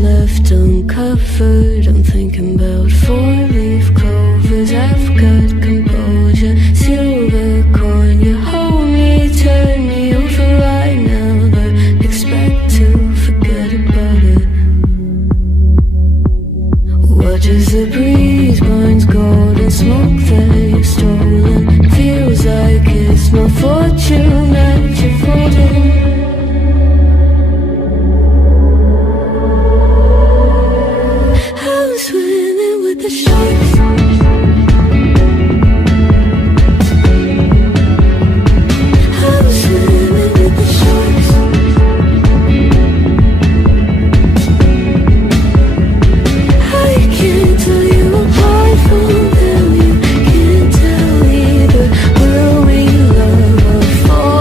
left uncovered. I'm thinking about four-leaf clovers. I've got composure, silver coin. You hold me, turn me over right now, but expect to forget about it. Watch as the breeze burns golden smoke that you've stolen. Feels like it's my fortune that you're folding. I'm swimming with the sharks. I'm swimming with the sharks. I can't tell you apart from them. You can't tell either. Will we love or fall?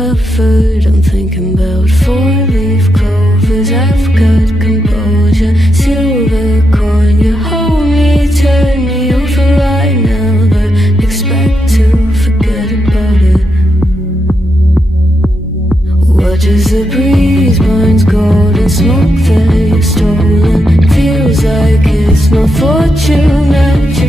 covered. I'm thinking about four-leaf clovers. I've got composure. Silver coin, you hold me, turn me over right now, but expect to forget about it. Watch as the breeze burns gold and smoke that you stole.